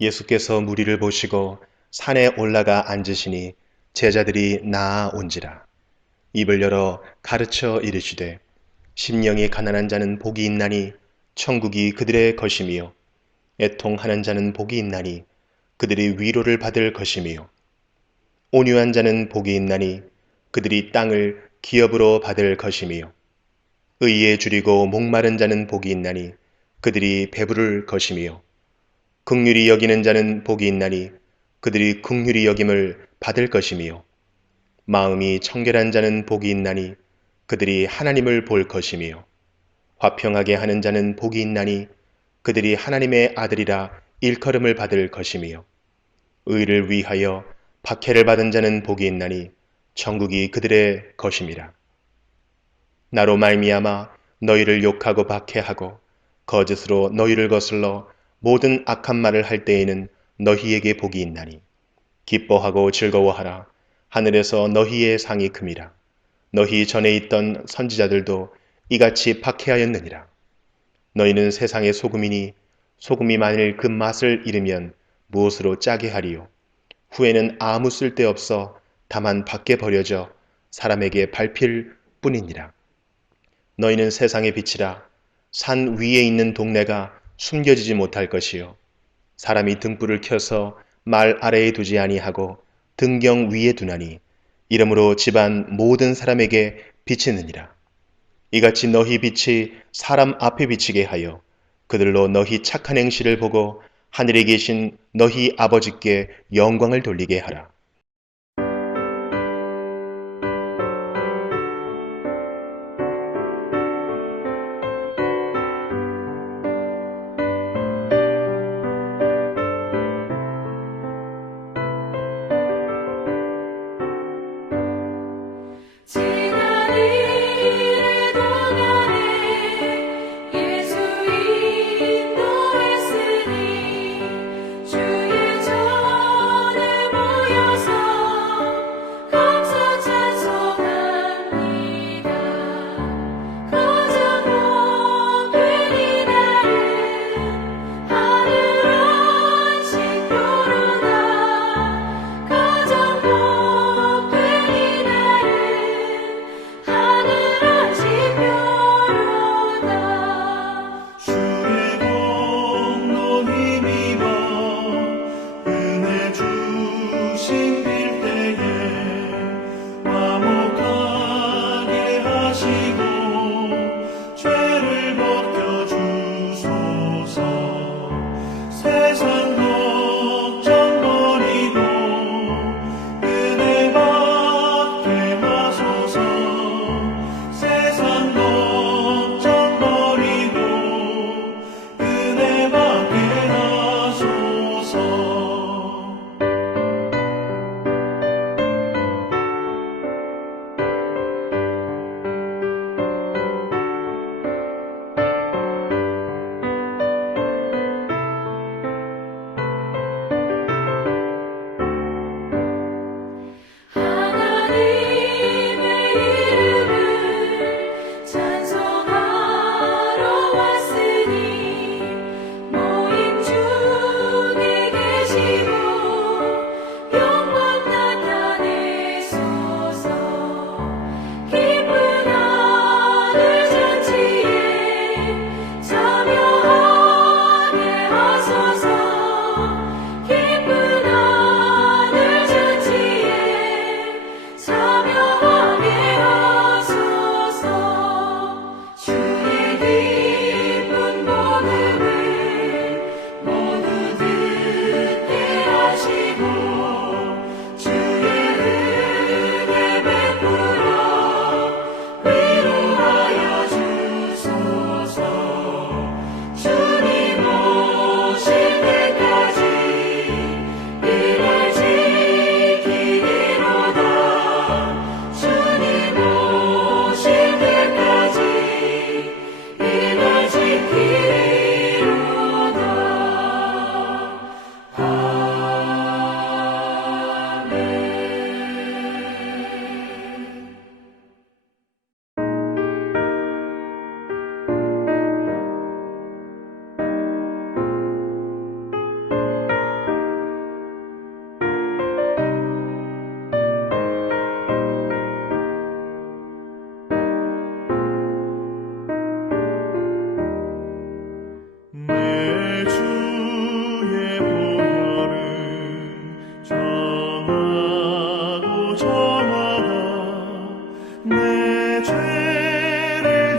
예수께서 무리를 보시고 산에 올라가 앉으시니 제자들이 나아온지라. 입을 열어 가르쳐 이르시되 심령이 가난한 자는 복이 있나니 천국이 그들의 것이며 애통하는 자는 복이 있나니 그들이 위로를 받을 것이며 온유한 자는 복이 있나니 그들이 땅을 기업으로 받을 것이며 의에 줄이고 목마른 자는 복이 있나니 그들이 배부를 것이며 긍휼히 여기는 자는 복이 있나니 그들이 긍휼히 여김을 받을 것이며 마음이 청결한 자는 복이 있나니 그들이 하나님을 볼 것이며 화평하게 하는 자는 복이 있나니 그들이 하나님의 아들이라 일컬음을 받을 것이며 의를 위하여 박해를 받은 자는 복이 있나니 천국이 그들의 것임이라. 나로 말미암아 너희를 욕하고 박해하고 거짓으로 너희를 거슬러 모든 악한 말을 할 때에는 너희에게 복이 있나니 기뻐하고 즐거워하라. 하늘에서 너희의 상이 큼이라. 너희 전에 있던 선지자들도 이같이 박해하였느니라. 너희는 세상의 소금이니 소금이 만일 그 맛을 잃으면 무엇으로 짜게 하리요. 후에는 아무 쓸데없어 다만 밖에 버려져 사람에게 밟힐 뿐이니라. 너희는 세상의 빛이라. 산 위에 있는 동네가 숨겨지지 못할 것이요 사람이 등불을 켜서 말 아래에 두지 아니하고 등경 위에 두나니 이러므로 집안 모든 사람에게 비치느니라. 이같이 너희 빛이 사람 앞에 비치게 하여 그들로 너희 착한 행실을 보고 하늘에 계신 너희 아버지께 영광을 돌리게 하라. 지난 일의 동안에 예수 인도했으니 주의 전에 모여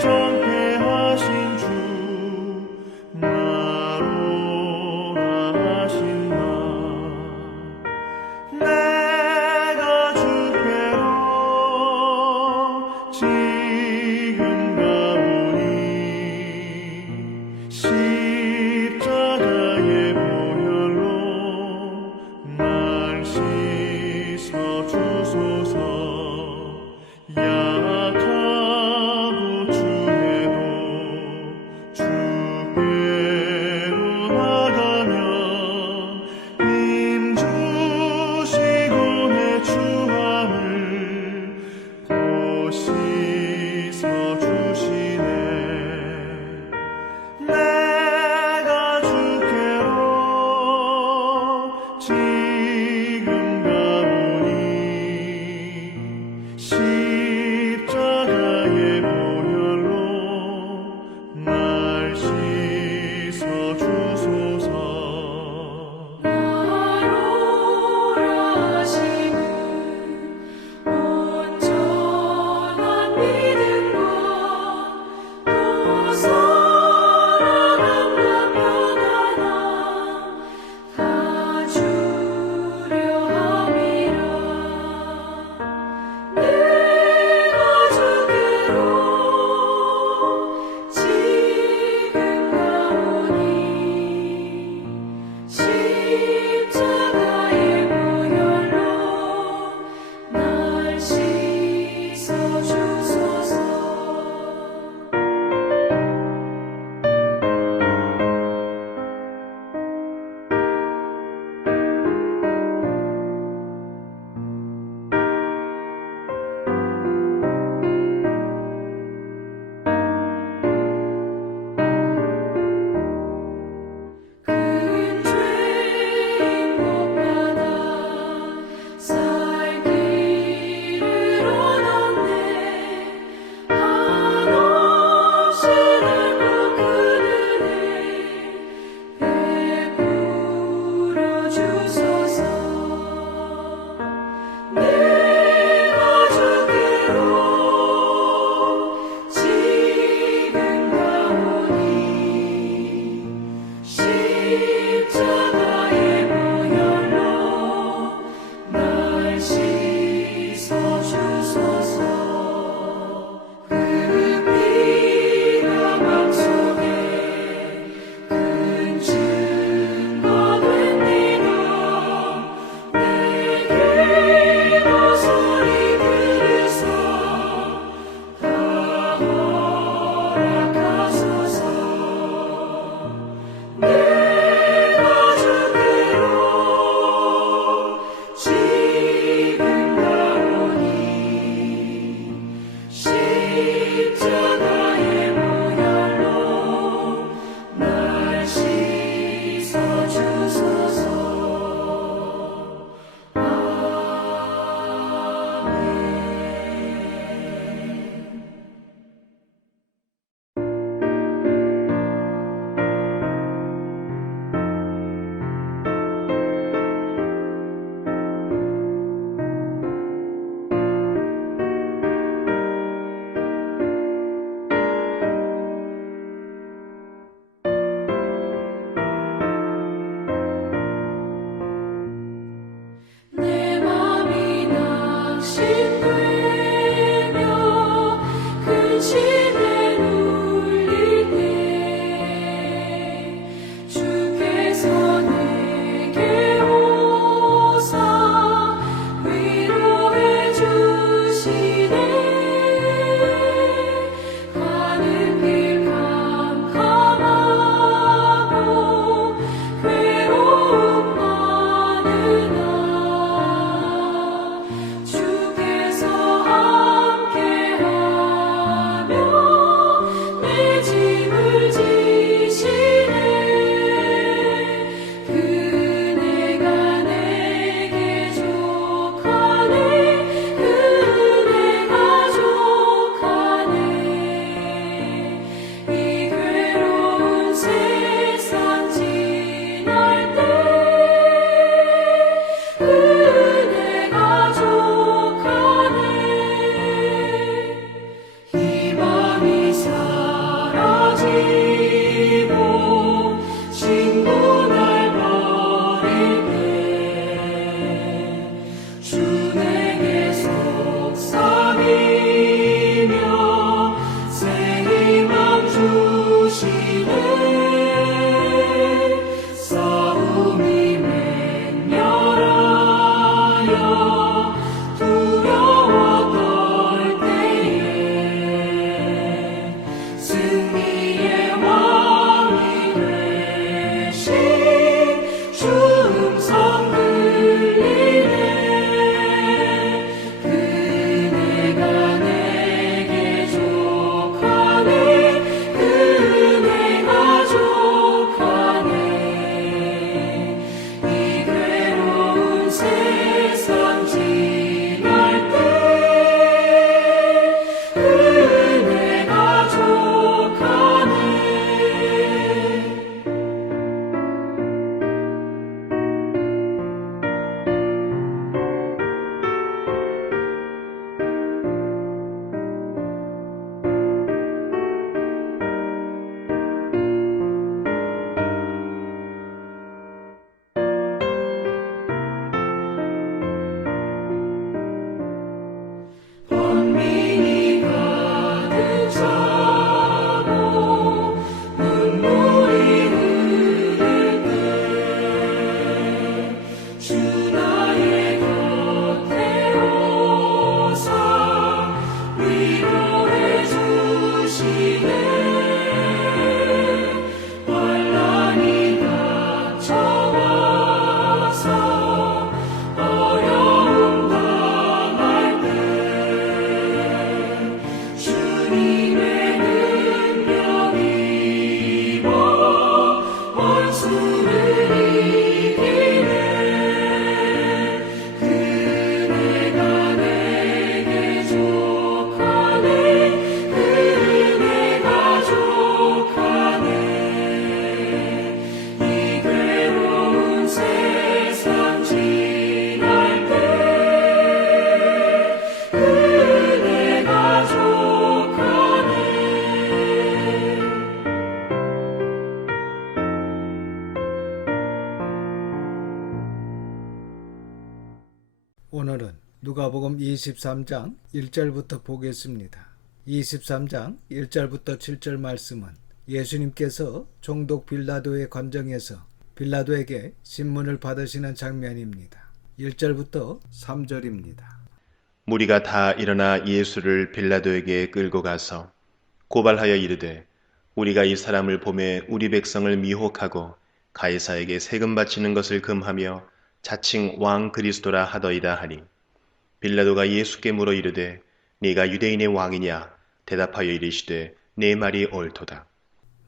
정케 하신 주 나로 하신 말 내가 주께로 지은 가오니 십자가의 보혈로 날 씻어 주소서 약하고 주의 누가복음 23장 1절부터 보겠습니다. 23장 1절부터 7절 말씀은 예수님께서 총독 빌라도의 관정에서 빌라도에게 신문을 받으시는 장면입니다. 1절부터 3절입니다. 무리가 다 일어나 예수를 빌라도에게 끌고 가서 고발하여 이르되 우리가 이 사람을 보매 우리 백성을 미혹하고 가이사에게 세금 바치는 것을 금하며 자칭 왕 그리스도라 하더이다 하니 빌라도가 예수께 물어 이르되 네가 유대인의 왕이냐 대답하여 이르시되 네 말이 옳도다.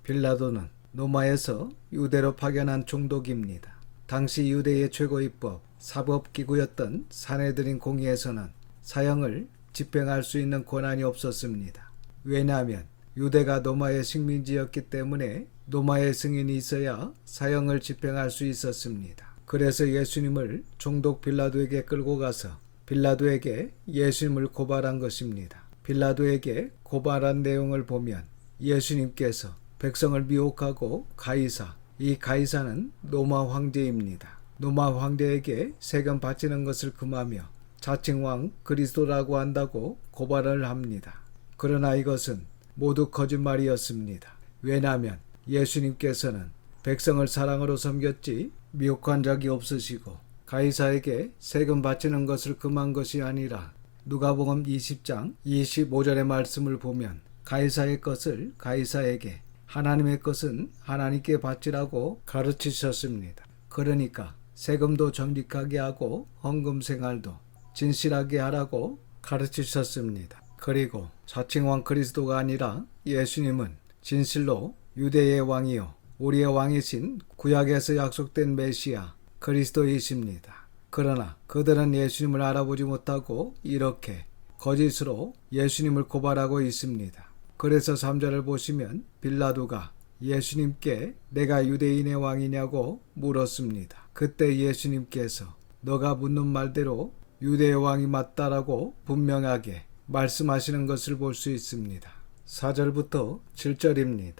빌라도는 로마에서 유대로 파견한 총독입니다. 당시 유대의 최고입법 사법기구였던 사내들인 공의에서는 사형을 집행할 수 있는 권한이 없었습니다. 왜냐하면 유대가 로마의 식민지였기 때문에 로마의 승인이 있어야 사형을 집행할 수 있었습니다. 그래서 예수님을 총독 빌라도에게 끌고 가서 빌라도에게 예수님을 고발한 것입니다. 빌라도에게 고발한 내용을 보면 예수님께서 백성을 미혹하고 가이사, 이 가이사는 로마 황제입니다. 로마 황제에게 세금 바치는 것을 금하며 자칭 왕 그리스도라고 한다고 고발을 합니다. 그러나 이것은 모두 거짓말이었습니다. 왜냐하면 예수님께서는 백성을 사랑으로 섬겼지 미혹한 적이 없으시고 가이사에게 세금 바치는 것을 금한 것이 아니라 누가복음 20장 25절의 말씀을 보면 가이사의 것을 가이사에게 하나님의 것은 하나님께 바치라고 가르치셨습니다. 그러니까 세금도 정직하게 하고 헌금 생활도 진실하게 하라고 가르치셨습니다. 그리고 자칭 왕 그리스도가 아니라 예수님은 진실로 유대의 왕이요 우리의 왕이신 구약에서 약속된 메시아 그리스도이십니다. 그러나 그들은 예수님을 알아보지 못하고 이렇게 거짓으로 예수님을 고발하고 있습니다. 그래서 3절을 보시면 빌라도가 예수님께 내가 유대인의 왕이냐고 물었습니다. 그때 예수님께서 너가 묻는 말대로 유대의 왕이 맞다라고 분명하게 말씀하시는 것을 볼 수 있습니다. 4절부터 7절입니다.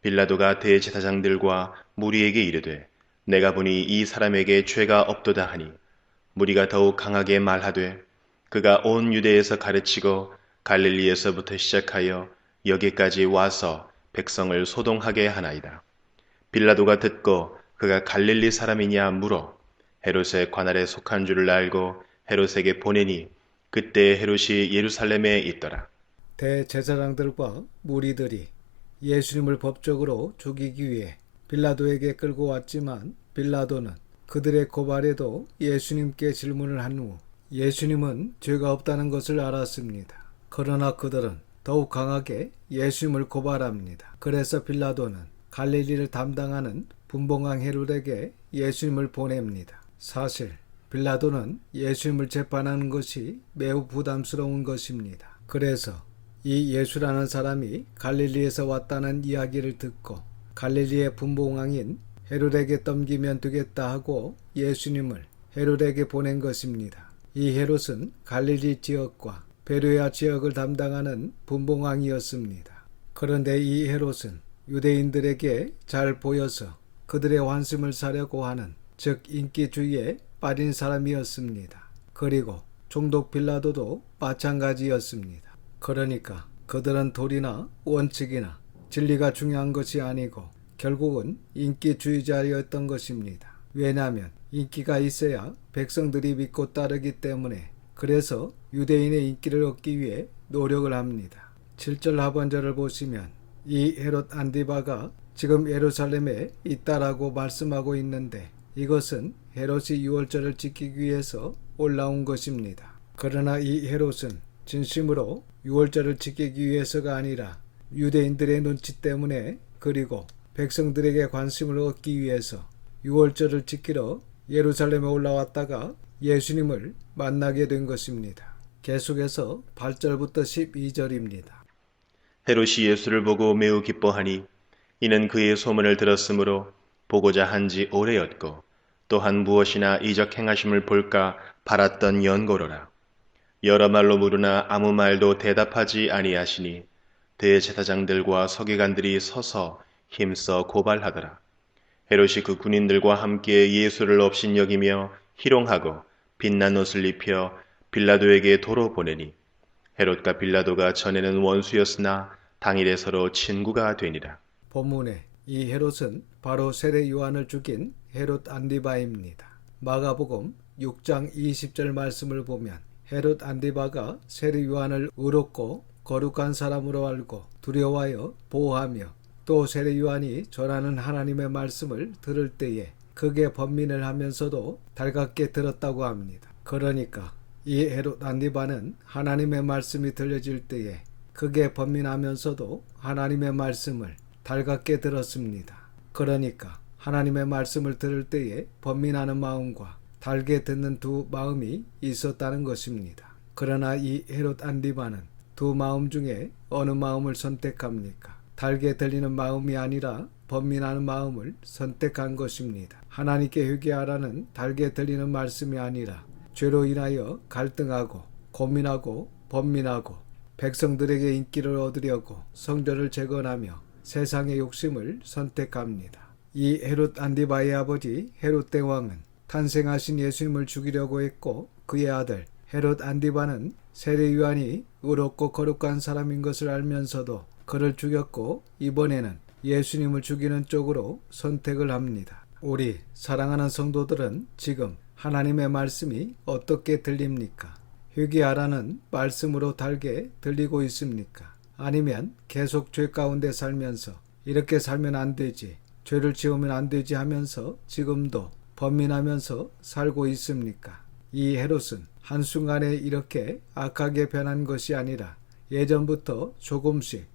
빌라도가 대제사장들과 무리에게 이르되 내가 보니 이 사람에게 죄가 없도다 하니 무리가 더욱 강하게 말하되 그가 온 유대에서 가르치고 갈릴리에서부터 시작하여 여기까지 와서 백성을 소동하게 하나이다. 빌라도가 듣고 그가 갈릴리 사람이냐 물어 헤롯의 관할에 속한 줄을 알고 헤롯에게 보내니 그때 헤롯이 예루살렘에 있더라. 대제사장들과 무리들이 예수님을 법적으로 죽이기 위해 빌라도에게 끌고 왔지만 빌라도는 그들의 고발에도 예수님께 질문을 한 후 예수님은 죄가 없다는 것을 알았습니다. 그러나 그들은 더욱 강하게 예수님을 고발합니다. 그래서 빌라도는 갈릴리를 담당하는 분봉왕 헤롯에게 예수님을 보냅니다. 사실 빌라도는 예수님을 재판하는 것이 매우 부담스러운 것입니다. 그래서 이 예수라는 사람이 갈릴리에서 왔다는 이야기를 듣고 갈릴리의 분봉왕인 헤롯에게 넘기면 되겠다 하고 예수님을 헤롯에게 보낸 것입니다. 이 헤롯은 갈릴리 지역과 베레아 지역을 담당하는 분봉왕이었습니다. 그런데 이 헤롯은 유대인들에게 잘 보여서 그들의 환심을 사려고 하는 즉 인기주의에 빠진 사람이었습니다. 그리고 총독 빌라도도 마찬가지였습니다. 그러니까 그들은 도리나 원칙이나 진리가 중요한 것이 아니고 결국은 인기주의자였던 것입니다. 왜냐하면 인기가 있어야 백성들이 믿고 따르기 때문에 그래서 유대인의 인기를 얻기 위해 노력을 합니다. 7절 하반절을 보시면 이 헤롯 안디바가 지금 예루살렘에 있다라고 말씀하고 있는데 이것은 헤롯이 유월절을 지키기 위해서 올라온 것입니다. 그러나 이 헤롯은 진심으로 유월절을 지키기 위해서가 아니라 유대인들의 눈치 때문에 그리고 백성들에게 관심을 얻기 위해서 유월절을 지키러 예루살렘에 올라왔다가 예수님을 만나게 된 것입니다. 계속해서 8절부터 12절입니다. 헤롯이 예수를 보고 매우 기뻐하니 이는 그의 소문을 들었으므로 보고자 한지 오래였고 또한 무엇이나 이적 행하심을 볼까 바랐던 연고로라. 여러 말로 물으나 아무 말도 대답하지 아니하시니 대제사장들과 서기관들이 서서 힘써 고발하더라. 헤롯이 그 군인들과 함께 예수를 업신여기며 희롱하고 빛난 옷을 입혀 빌라도에게 도로 보내니 헤롯과 빌라도가 전에는 원수였으나 당일에 서로 친구가 되니라. 본문에 이 헤롯은 바로 세례 요한을 죽인 헤롯 안디바입니다. 마가복음 6장 20절 말씀을 보면 헤롯 안디바가 세례 요한을 의롭고 거룩한 사람으로 알고 두려워하여 보호하며 또 세례 요한이 전하는 하나님의 말씀을 들을 때에 크게 번민을 하면서도 달갑게 들었다고 합니다. 그러니까 이 헤롯 안디바는 하나님의 말씀이 들려질 때에 크게 번민하면서도 하나님의 말씀을 달갑게 들었습니다. 그러니까 하나님의 말씀을 들을 때에 번민하는 마음과 달게 듣는 두 마음이 있었다는 것입니다. 그러나 이 헤롯 안디바는 두 마음 중에 어느 마음을 선택합니까? 달게 들리는 마음이 아니라 번민하는 마음을 선택한 것입니다. 하나님께 회개하라는 달게 들리는 말씀이 아니라 죄로 인하여 갈등하고 고민하고 번민하고 백성들에게 인기를 얻으려고 성전을 재건하며 세상의 욕심을 선택합니다. 이 헤롯 안디바의 아버지 헤롯 대왕은 탄생하신 예수님을 죽이려고 했고 그의 아들 헤롯 안디바는 세례 요한이 의롭고 거룩한 사람인 것을 알면서도 그를 죽였고 이번에는 예수님을 죽이는 쪽으로 선택을 합니다. 우리 사랑하는 성도들은 지금 하나님의 말씀이 어떻게 들립니까? 회개하라는 말씀으로 달게 들리고 있습니까? 아니면 계속 죄 가운데 살면서 이렇게 살면 안 되지, 죄를 지으면 안 되지 하면서 지금도 번민하면서 살고 있습니까? 이 헤롯은 한순간에 이렇게 악하게 변한 것이 아니라 예전부터 조금씩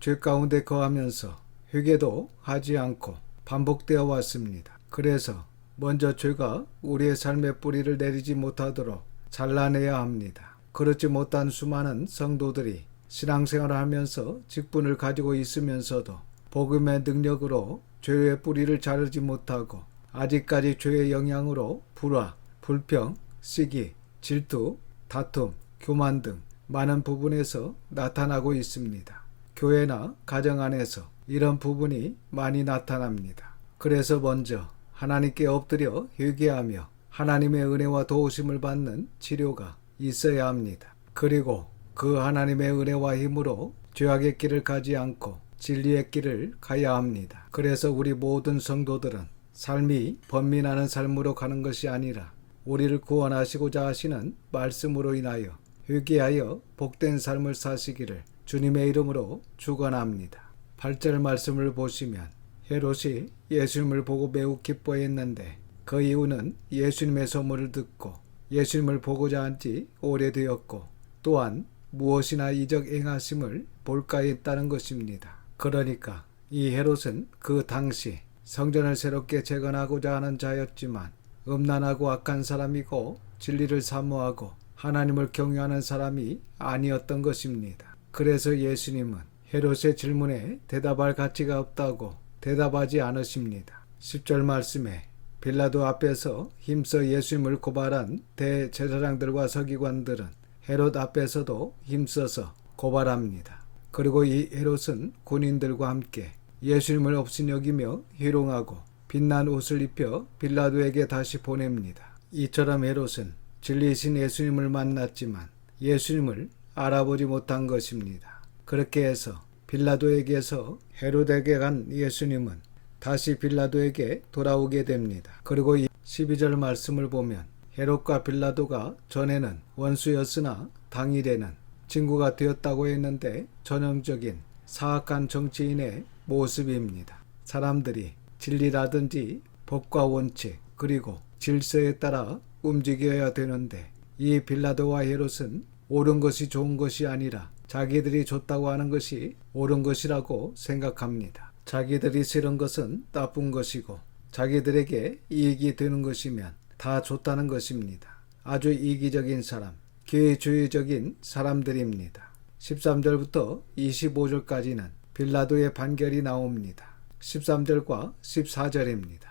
죄 가운데 거하면서 회개도 하지 않고 반복되어 왔습니다. 그래서 먼저 죄가 우리의 삶의 뿌리를 내리지 못하도록 잘라내야 합니다. 그렇지 못한 수많은 성도들이 신앙생활을 하면서 직분을 가지고 있으면서도 복음의 능력으로 죄의 뿌리를 자르지 못하고 아직까지 죄의 영향으로 불화, 불평, 시기, 질투, 다툼, 교만 등 많은 부분에서 나타나고 있습니다. 교회나 가정 안에서 이런 부분이 많이 나타납니다. 그래서 먼저 하나님께 엎드려 회개하며 하나님의 은혜와 도우심을 받는 치료가 있어야 합니다. 그리고 그 하나님의 은혜와 힘으로 죄악의 길을 가지 않고 진리의 길을 가야 합니다. 그래서 우리 모든 성도들은 삶이 번민하는 삶으로 가는 것이 아니라 우리를 구원하시고자 하시는 말씀으로 인하여 회개하여 복된 삶을 사시기를 주님의 이름으로 축원합니다. 8절 말씀을 보시면 헤롯이 예수님을 보고 매우 기뻐했는데 그 이유는 예수님의 소문을 듣고 예수님을 보고자 한 지 오래되었고 또한 무엇이나 이적 행하심을 볼까 했다는 것입니다. 그러니까 이 헤롯은 그 당시 성전을 새롭게 재건하고자 하는 자였지만 음란하고 악한 사람이고 진리를 사모하고 하나님을 경외하는 사람이 아니었던 것입니다. 그래서 예수님은 헤롯의 질문에 대답할 가치가 없다고 대답하지 않으십니다. 10절 말씀에 빌라도 앞에서 힘써 예수님을 고발한 대제사장들과 서기관들은 헤롯 앞에서도 힘써서 고발합니다. 그리고 이 헤롯은 군인들과 함께 예수님을 없인 여기며 희롱하고 빛난 옷을 입혀 빌라도에게 다시 보냅니다. 이처럼 헤롯은 진리이신 예수님을 만났지만 예수님을 알아보지 못한 것입니다. 그렇게 해서 빌라도에게서 헤롯에게 간 예수님은 다시 빌라도에게 돌아오게 됩니다. 그리고 이 12절 말씀을 보면 헤롯과 빌라도가 전에는 원수였으나 당일에는 친구가 되었다고 했는데 전형적인 사악한 정치인의 모습입니다. 사람들이 진리라든지 법과 원칙 그리고 질서에 따라 움직여야 되는데 이 빌라도와 헤롯은 옳은 것이 좋은 것이 아니라 자기들이 좋다고 하는 것이 옳은 것이라고 생각합니다. 자기들이 싫은 것은 나쁜 것이고 자기들에게 이익이 되는 것이면 다 좋다는 것입니다. 아주 이기적인 사람, 기회주의적인 사람들입니다. 13절부터 25절까지는 빌라도의 판결이 나옵니다. 13절과 14절입니다.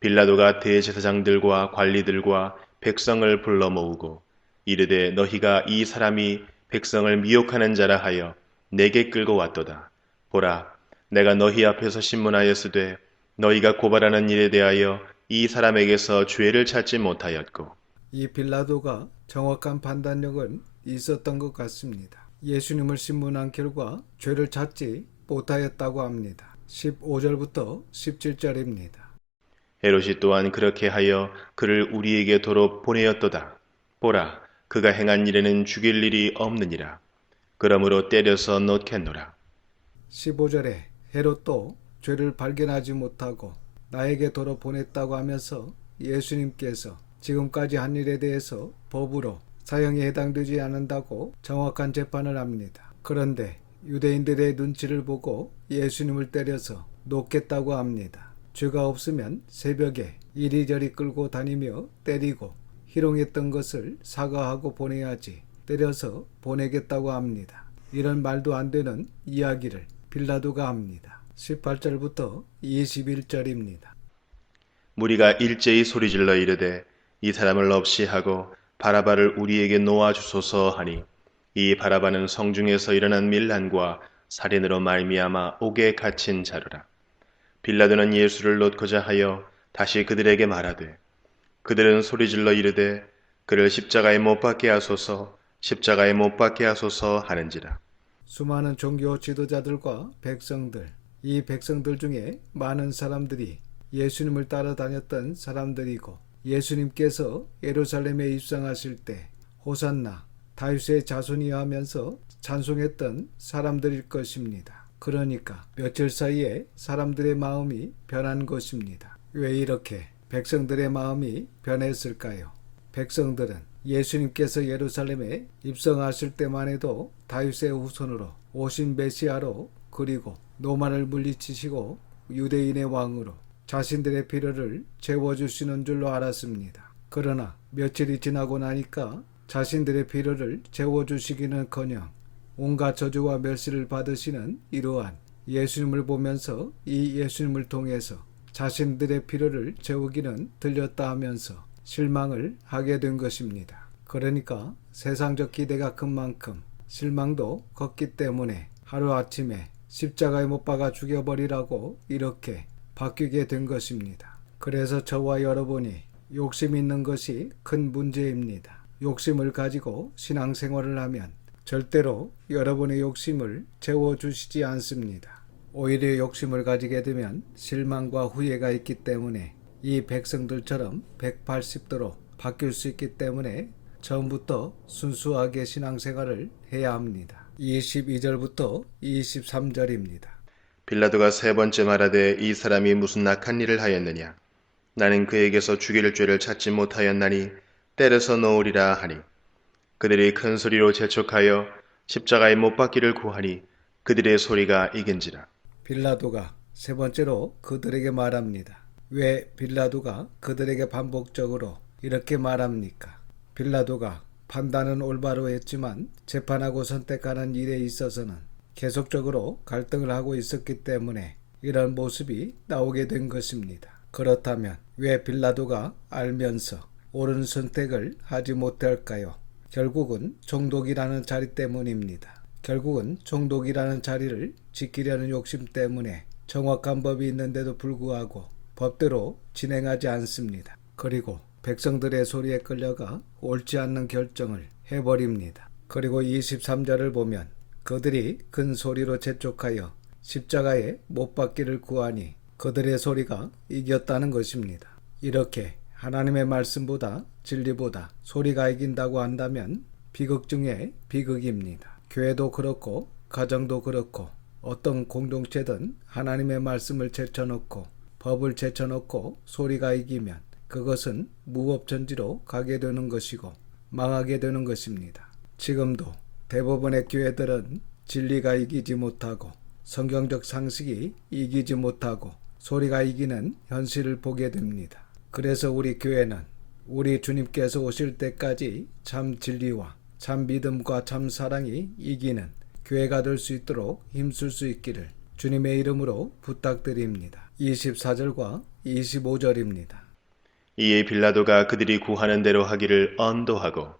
빌라도가 대제사장들과 관리들과 백성을 불러 모으고 이르되 너희가 이 사람이 백성을 미혹하는 자라 하여 내게 끌고 왔도다. 보라, 내가 너희 앞에서 신문하였으되 너희가 고발하는 일에 대하여 이 사람에게서 죄를 찾지 못하였고 이 빌라도가 정확한 판단력은 있었던 것 같습니다. 예수님을 신문한 결과 죄를 찾지 못하였다고 합니다. 15절부터 17절입니다. 헤롯이 또한 그렇게 하여 그를 우리에게 도로 보내었도다. 보라, 그가 행한 일에는 죽일 일이 없느니라. 그러므로 때려서 놓겠노라. 15절에 헤롯도 죄를 발견하지 못하고 나에게 도로 보냈다고 하면서 예수님께서 지금까지 한 일에 대해서 법으로 사형에 해당되지 않는다고 정확한 재판을 합니다. 그런데 유대인들의 눈치를 보고 예수님을 때려서 놓겠다고 합니다. 죄가 없으면 새벽에 이리저리 끌고 다니며 때리고 희롱했던 것을 사과하고 보내야지 때려서 보내겠다고 합니다. 이런 말도 안 되는 이야기를 빌라도가 합니다. 18절부터 21절입니다. 무리가 일제히 소리질러 이르되 이 사람을 없이 하고 바라바를 우리에게 놓아 주소서 하니 이 바라바는 성중에서 일어난 밀란과 살인으로 말미암아 옥에 갇힌 자루라. 빌라도는 예수를 놓고자 하여 다시 그들에게 말하되 그들은 소리질러 이르되 그를 십자가에 못 박게 하소서 십자가에 못 박게 하소서 하는지라. 수많은 종교 지도자들과 백성들, 이 백성들 중에 많은 사람들이 예수님을 따라다녔던 사람들이고 예수님께서 예루살렘에 입성하실 때 호산나 다윗의 자손이여 하면서 찬송했던 사람들일 것입니다. 그러니까 며칠 사이에 사람들의 마음이 변한 것입니다. 왜 이렇게 백성들의 마음이 변했을까요? 백성들은 예수님께서 예루살렘에 입성하실 때만 해도 다윗의 후손으로 오신 메시아로 그리고 노만을 물리치시고 유대인의 왕으로 자신들의 필요를 채워주시는 줄로 알았습니다. 그러나 며칠이 지나고 나니까 자신들의 필요를 채워주시기는커녕 온갖 저주와 멸시를 받으시는 이러한 예수님을 보면서 이 예수님을 통해서 자신들의 필요를 채우기는 들렸다 하면서 실망을 하게 된 것입니다. 그러니까 세상적 기대가 큰 만큼 실망도 컸기 때문에 하루아침에 십자가에 못 박아 죽여버리라고 이렇게 바뀌게 된 것입니다. 그래서 저와 여러분이 욕심 있는 것이 큰 문제입니다. 욕심을 가지고 신앙생활을 하면 절대로 여러분의 욕심을 채워주시지 않습니다. 오히려 욕심을 가지게 되면 실망과 후회가 있기 때문에 이 백성들처럼 180도로 바뀔 수 있기 때문에 처음부터 순수하게 신앙생활을 해야 합니다. 22절부터 23절입니다. 빌라도가 세 번째 말하되 이 사람이 무슨 악한 일을 하였느냐. 나는 그에게서 죽일 죄를 찾지 못하였나니 때려서 놓으리라 하니 그들이 큰 소리로 재촉하여 십자가에 못 박기를 구하니 그들의 소리가 이긴지라. 빌라도가 세 번째로 그들에게 말합니다. 왜 빌라도가 그들에게 반복적으로 이렇게 말합니까? 빌라도가 판단은 올바로 했지만 재판하고 선택하는 일에 있어서는 계속적으로 갈등을 하고 있었기 때문에 이런 모습이 나오게 된 것입니다. 그렇다면 왜 빌라도가 알면서 옳은 선택을 하지 못할까요? 결국은 총독이라는 자리 때문입니다. 결국은 총독이라는 자리를 지키려는 욕심 때문에 정확한 법이 있는데도 불구하고 법대로 진행하지 않습니다. 그리고 백성들의 소리에 끌려가 옳지 않는 결정을 해버립니다. 그리고 23절을 보면 그들이 큰 소리로 재촉하여 십자가에 못 박기를 구하니 그들의 소리가 이겼다는 것입니다. 이렇게 하나님의 말씀보다 진리보다 소리가 이긴다고 한다면 비극 중에 비극입니다. 교회도 그렇고 가정도 그렇고 어떤 공동체든 하나님의 말씀을 제쳐놓고 법을 제쳐놓고 소리가 이기면 그것은 무법천지로 가게 되는 것이고 망하게 되는 것입니다. 지금도 대부분의 교회들은 진리가 이기지 못하고 성경적 상식이 이기지 못하고 소리가 이기는 현실을 보게 됩니다. 그래서 우리 교회는 우리 주님께서 오실 때까지 참 진리와 참 믿음과 참 사랑이 이기는 교회가 될 수 있도록 힘쓸 수 있기를 주님의 이름으로 부탁드립니다. 24절과 25절입니다. 이에 빌라도가 그들이 구하는 대로 하기를 언도하고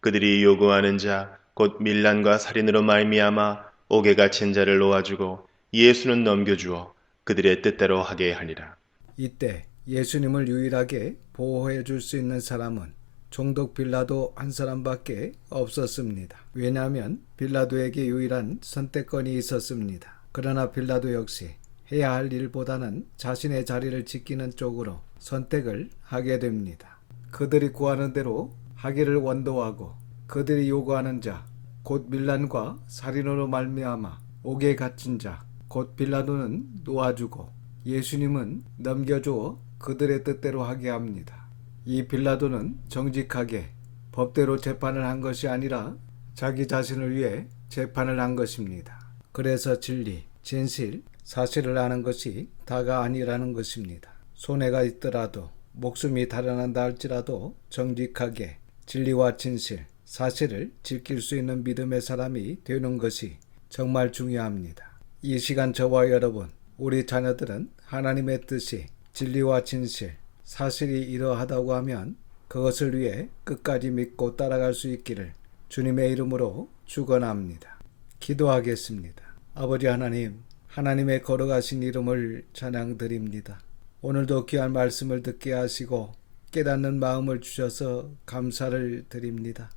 그들이 요구하는 자 곧 밀란과 살인으로 말미암아 옥에 갇힌 자를 놓아주고 예수는 넘겨주어 그들의 뜻대로 하게 하니라. 이때 예수님을 유일하게 보호해 줄 수 있는 사람은 총독 빌라도 한 사람밖에 없었습니다. 왜냐하면 빌라도에게 유일한 선택권이 있었습니다. 그러나 빌라도 역시 해야 할 일보다는 자신의 자리를 지키는 쪽으로 선택을 하게 됩니다. 그들이 구하는 대로 하기를 원도하고 그들이 요구하는 자, 곧 밀란과 살인으로 말미암아 옥에 갇힌 자, 곧 빌라도는 놓아주고 예수님은 넘겨주어 그들의 뜻대로 하게 합니다. 이 빌라도는 정직하게 법대로 재판을 한 것이 아니라 자기 자신을 위해 재판을 한 것입니다. 그래서 진리, 진실, 사실을 아는 것이 다가 아니라는 것입니다. 손해가 있더라도 목숨이 달아난다 할지라도 정직하게 진리와 진실, 사실을 지킬 수 있는 믿음의 사람이 되는 것이 정말 중요합니다. 이 시간 저와 여러분, 우리 자녀들은 하나님의 뜻이 진리와 진실, 사실이 이러하다고 하면 그것을 위해 끝까지 믿고 따라갈 수 있기를 주님의 이름으로 축원합니다. 기도하겠습니다. 아버지 하나님, 하나님의 거룩하신 이름을 찬양드립니다. 오늘도 귀한 말씀을 듣게 하시고 깨닫는 마음을 주셔서 감사를 드립니다.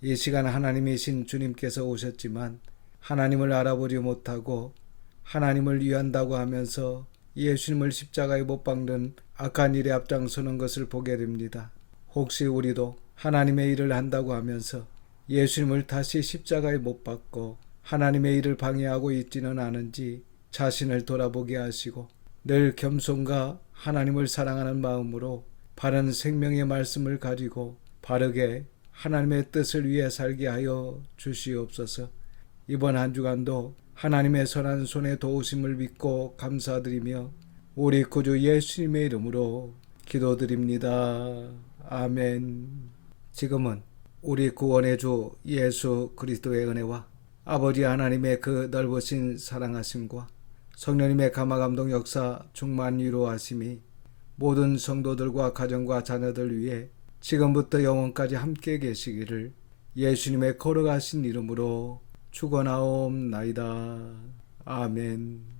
이 시간 하나님이신 주님께서 오셨지만 하나님을 알아보지 못하고 하나님을 위한다고 하면서 예수님을 십자가에 못 박는 악한 일에 앞장서는 것을 보게 됩니다. 혹시 우리도 하나님의 일을 한다고 하면서 예수님을 다시 십자가에 못 박고 하나님의 일을 방해하고 있지는 않은지 자신을 돌아보게 하시고 늘 겸손과 하나님을 사랑하는 마음으로 바른 생명의 말씀을 가지고 바르게 하나님의 뜻을 위해 살게 하여 주시옵소서. 이번 한 주간도 하나님의 선한 손의 도우심을 믿고 감사드리며 우리 구주 예수님의 이름으로 기도드립니다. 아멘. 지금은 우리 구원의 주 예수 그리스도의 은혜와 아버지 하나님의 그 넓으신 사랑하심과 성령님의 감화감동 역사 충만 위로하심이 모든 성도들과 가정과 자녀들 위해 지금부터 영원까지 함께 계시기를 예수님의 거룩하신 이름으로 축원하옵나이다. 아멘.